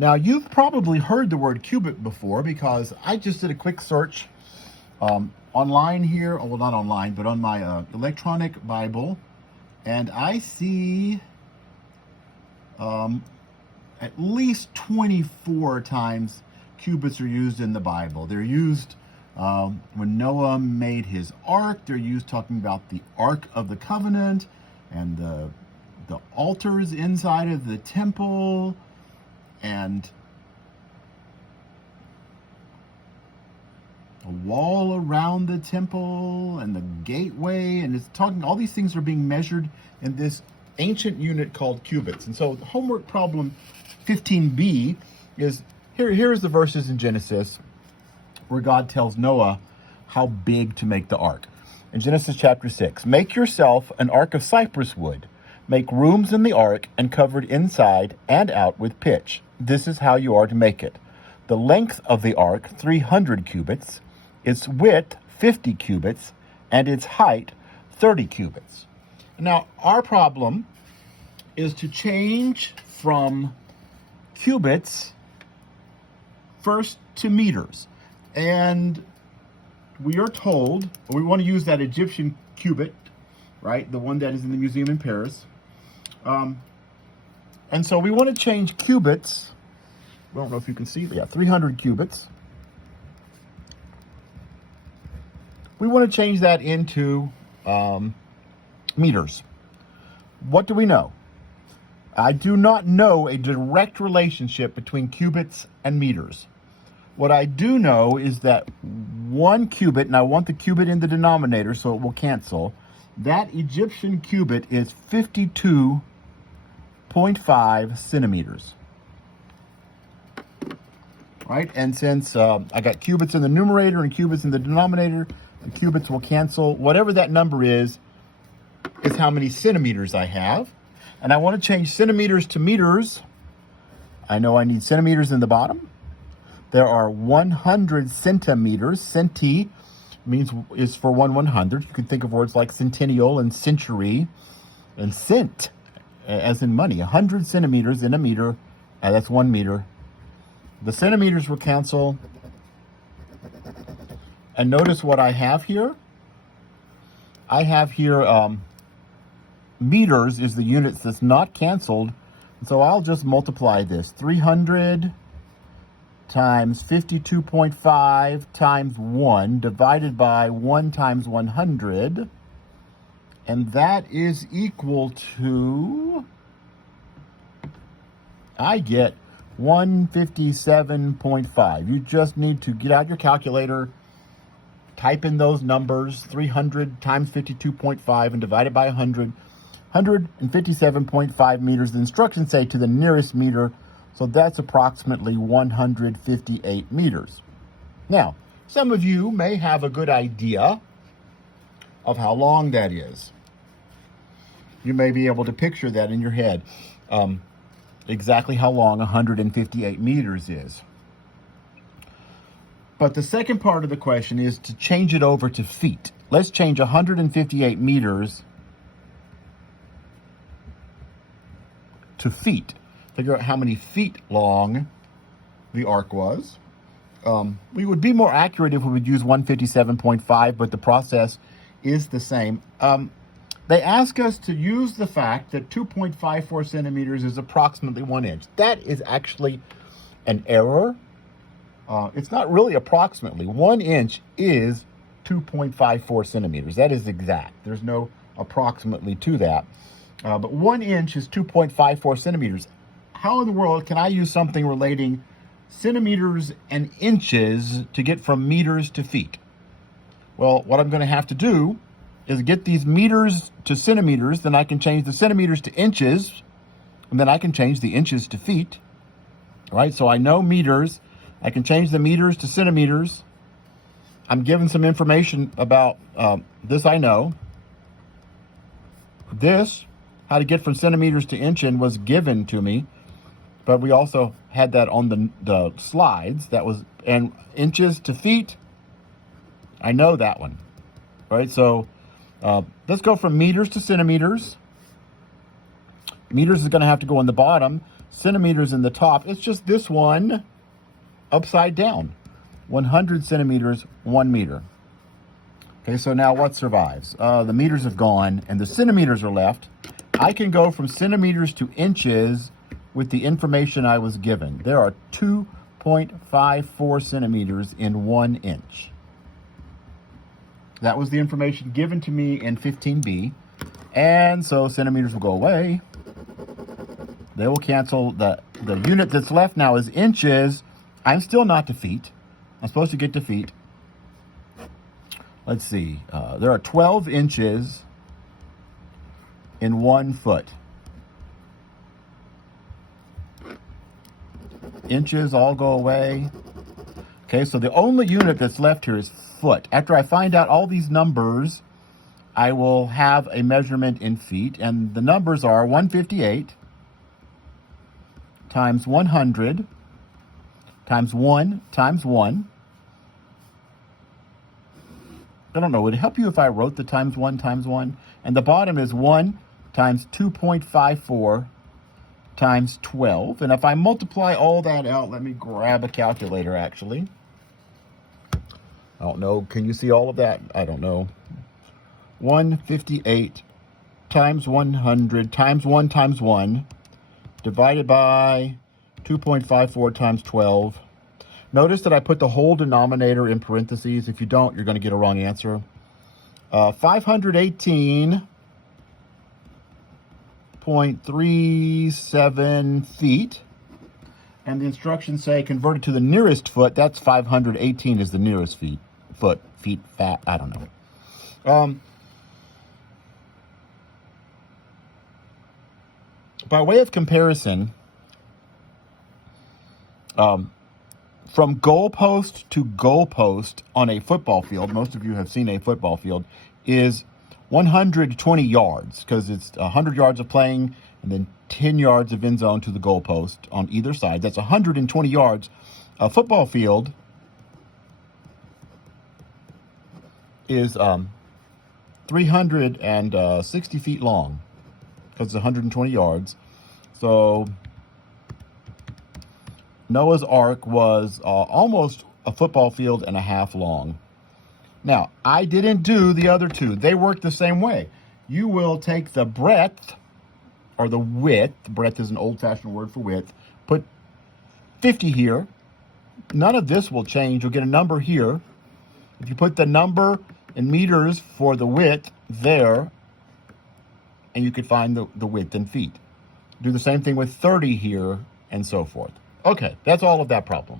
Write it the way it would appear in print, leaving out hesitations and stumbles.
Now, you've probably heard the word cubit before because I just did a quick search online here. Well, not online, but on my electronic Bible. And I see at least 24 times cubits are used in the Bible. They're used when Noah made his ark. They're used talking about the Ark of the Covenant and the altars inside of the temple and a wall around the temple and the gateway. And it's talking, all these things are being measured in this ancient unit called cubits. And so homework problem 15b is, here's the verses in Genesis where God tells Noah how big to make the ark. In Genesis chapter 6, make yourself an ark of cypress wood. Make rooms in the ark and cover it inside and out with pitch. This is how you are to make it. The length of the ark, 300 cubits, its width, 50 cubits, and its height, 30 cubits. Now, our problem is to change from cubits first to meters. And we are told, we want to use that Egyptian cubit, right? The one that is in the museum in Paris. And so we want to change cubits. I don't know if you can see, but yeah, 300 cubits. We want to change that into meters. What do we know? I do not know a direct relationship between cubits and meters. What I do know is that 1 cubit, and I want the cubit in the denominator so it will cancel, that Egyptian cubit is 52.5 centimeters. Right? And since I got cubits in the numerator and cubits in the denominator, the cubits will cancel. Whatever that number is how many centimeters I have. And I want to change centimeters to meters. I know I need centimeters in the bottom. There are 100 centimeters. Centi is for 1/100. You can think of words like centennial and century and cent, as in money. 100 centimeters in a meter, that's 1 meter. The centimeters will cancel. And notice what I have here. I have here meters is the units that's not canceled. So I'll just multiply this. 300 times 52.5 times 1 divided by 1 times 100. And that is equal to, I get 157.5. You just need to get out your calculator, type in those numbers, 300 times 52.5 and divide it by 100. 157.5 meters. The instructions say to the nearest meter, so that's approximately 158 meters. Now, some of you may have a good idea of how long that is. You may be able to picture that in your head, exactly how long 158 meters is. But the second part of the question is to change it over to feet. Let's change 158 meters to feet. Figure out how many feet long the ark was. We would be more accurate if we would use 157.5, but the process is the same. They ask us to use the fact that 2.54 centimeters is approximately 1 inch. That is actually an error. It's not really approximately. 1 inch is 2.54 centimeters. That is exact. There's no approximately to that. But 1 inch is 2.54 centimeters. How in the world can I use something relating centimeters and inches to get from meters to feet? Well, what I'm going to have to do is get these meters to centimeters, then I can change the centimeters to inches, and then I can change the inches to feet, right? So I know meters. I can change the meters to centimeters. I'm given some information about this I know. This, how to get from centimeters to inches, was given to me, but we also had that on the slides. That was, and inches to feet, I know that one, right? So let's go from meters to centimeters. Meters is going to have to go on the bottom. centimeters in the top. It's just this one upside down. 100 centimeters, 1 meter. Okay, so now what survives? The meters have gone and the centimeters are left. I can go from centimeters to inches with the information I was given. There are 2.54 centimeters in 1 inch. That was the information given to me in 15B. And so centimeters will go away. They will cancel. The unit that's left now is inches. I'm still not to feet. I'm supposed to get to feet. Let's see. There are 12 inches in 1 foot. Inches all go away. Okay, so the only unit that's left here is foot. After I find out all these numbers, I will have a measurement in feet, and the numbers are 158 times 100 times 1 times 1. I don't know, would it help you if I wrote the times 1 times 1? And the bottom is 1 times 2.54 times 12. And if I multiply all that out, let me grab a calculator actually. I don't know, can you see all of that? I don't know. 158 times 100 times 1 times 1 divided by 2.54 times 12. Notice that I put the whole denominator in parentheses. If you don't, you're going to get a wrong answer. 518.37 feet. And the instructions say convert it to the nearest foot. That's 518 is the nearest feet. Feet, fat, I don't know. By way of comparison, from goalpost to goalpost on a football field, most of you have seen a football field, is 120 yards, because it's 100 yards of playing and then 10 yards of end zone to the goalpost on either side. That's 120 yards. A football field is 360 feet long, because it's 120 yards. So Noah's Ark was almost a football field and a half long. Now, I didn't do the other two. They work the same way. You will take the breadth or the width. Breadth is an old-fashioned word for width. Put 50 here. None of this will change. You'll get a number here. If you put the number in meters for the width there, and you could find the width in feet. Do the same thing with 30 here and so forth. Okay, that's all of that problem.